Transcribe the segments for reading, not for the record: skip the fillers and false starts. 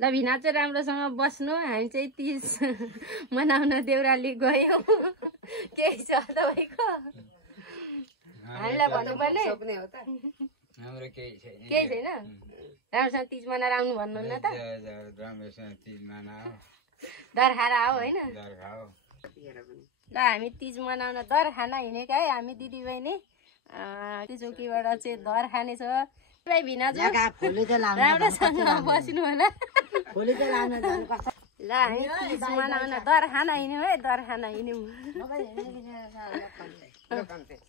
ल भिना चाहिँ राम्रोसँग बस्नु हामी चाहिँ तीज मनाउन देउराली गयो केही छ तपाईको हामीलाई भन्नुपर्ने हाम्रो केही छैन राम्रोसँग तीज मनाएर आउनु भन्नुहुन्न त राम्रोसँग तीज मनाऊ दरखाना हो हैन ल हामी तीज मनाउन दरखाना हिँडेका है हामी दिदी बहिनी चौकीबाट चाहिँ दरखाने छ भिना राम्रोसँग बस्नु होला ल हामी तीज मनाउन दरखाना हिँड्यौँ है दरखाना हिँड्यौँ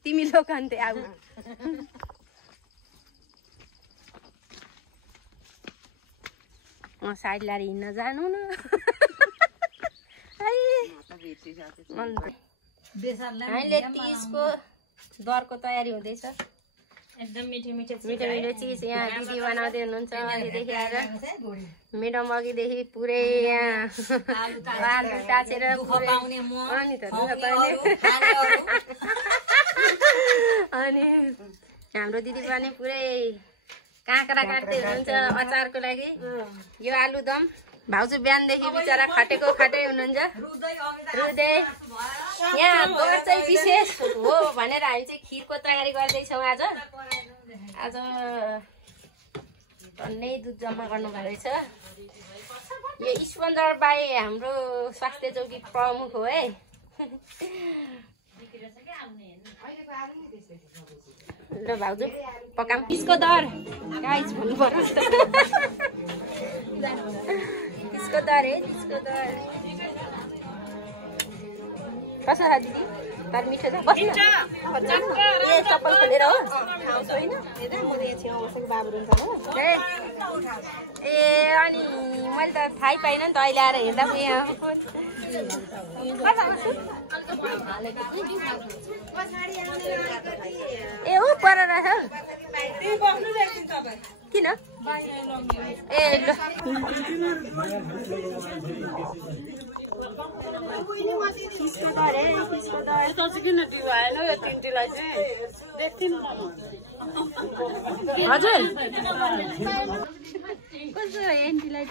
तिमी लोकन्ते आऊ साइड लाएर हिँड्न जानु न हामीले तीजको दरको तयारी हुँदैछ एकदम मिठो मिठो चिज यहाँ दिदी बनाउँदै हुनुहुन्छ अघिदेखि आएर मेडम अघिदेखि पुरै यहाँ आलु टाँचेर अनि हाम्रो दिदी पनि पुरै काँक्रा काट्दै हुनुहुन्छ अचारको लागि यो आलुदम भाउजू बिहानदेखि बिचरा खटेको खटै हुनुहुन्छ रुदै यहाँ दर चाहिँ विशेष हो भनेर हामी चाहिँ खिरको तयारी गर्दैछौँ आज टन्नै दुध जम्मा गर्नुभएको रहेछ यो स्पन्जर बाई हाम्रो स्वास्थ्य चौकी प्रमुख हो है ल भाउजू पकाऊँ त्यसको दर गाइस भन्नु पर्यो त्यसको दर है त्यसको दर कसो छ दिदी तर मिठो छ बस्नु ए चप्पल खोलेर हो होइन बाबु हुन्छ हो ए अनि मैले त थाहै पाइनँ नि त अहिले आएर हेर्दा पनि यहाँ ए हो पर रहेछ किन ए ल हजुर कस्तो एन्टीलाई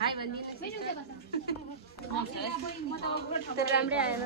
हाई भनिदिनु राम्रै आएन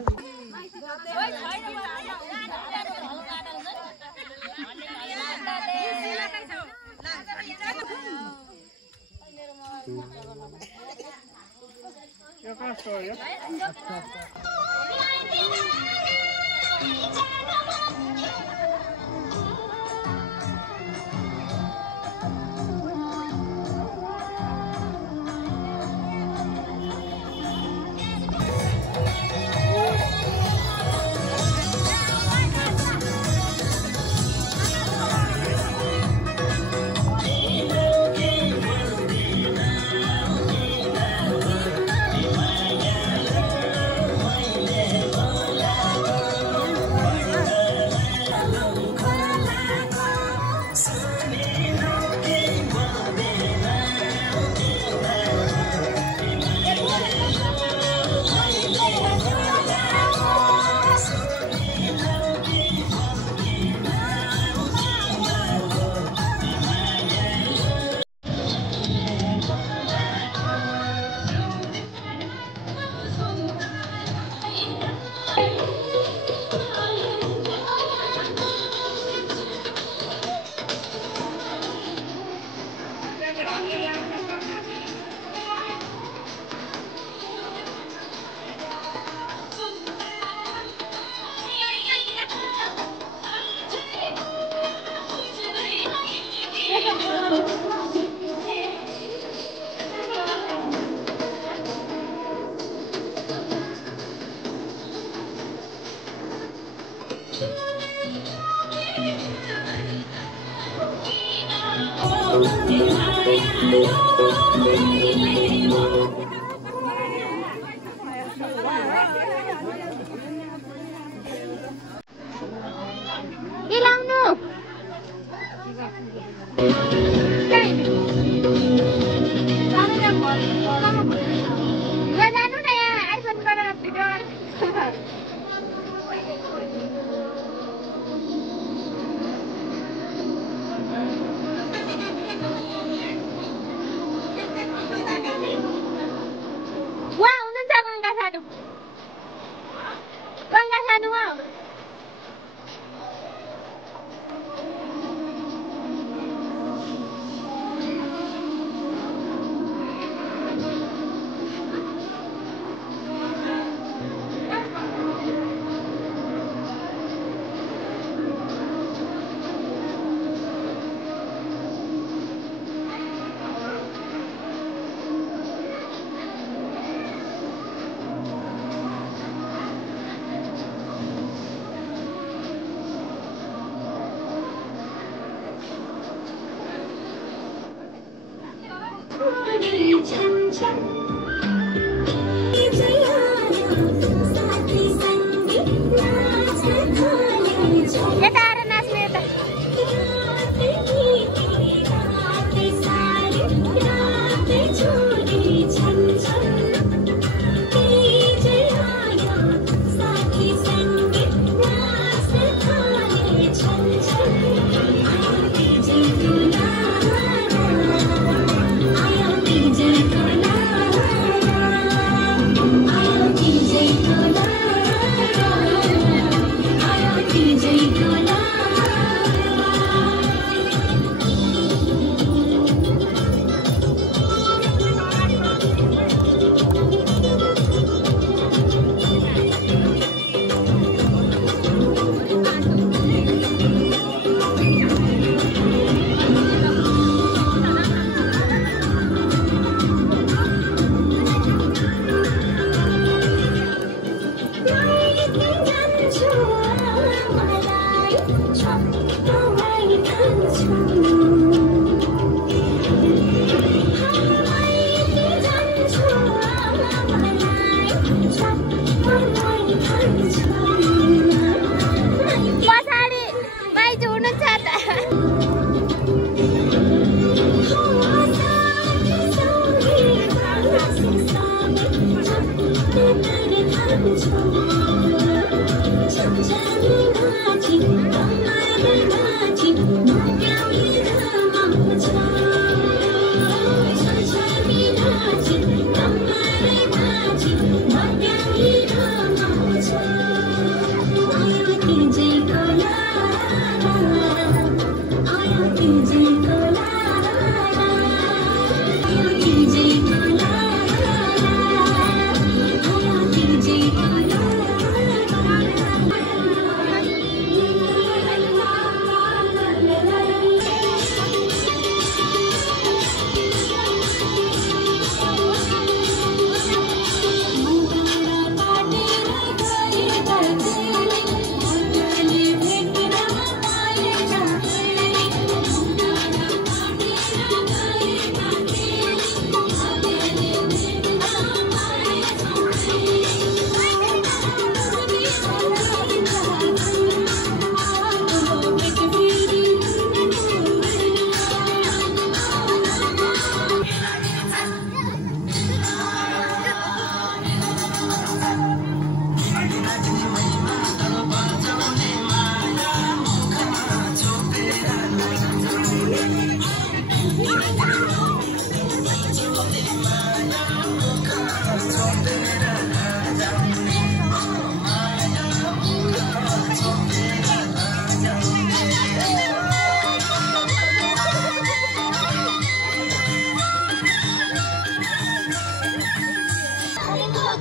यता आएर नाच्ने यता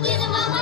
Get him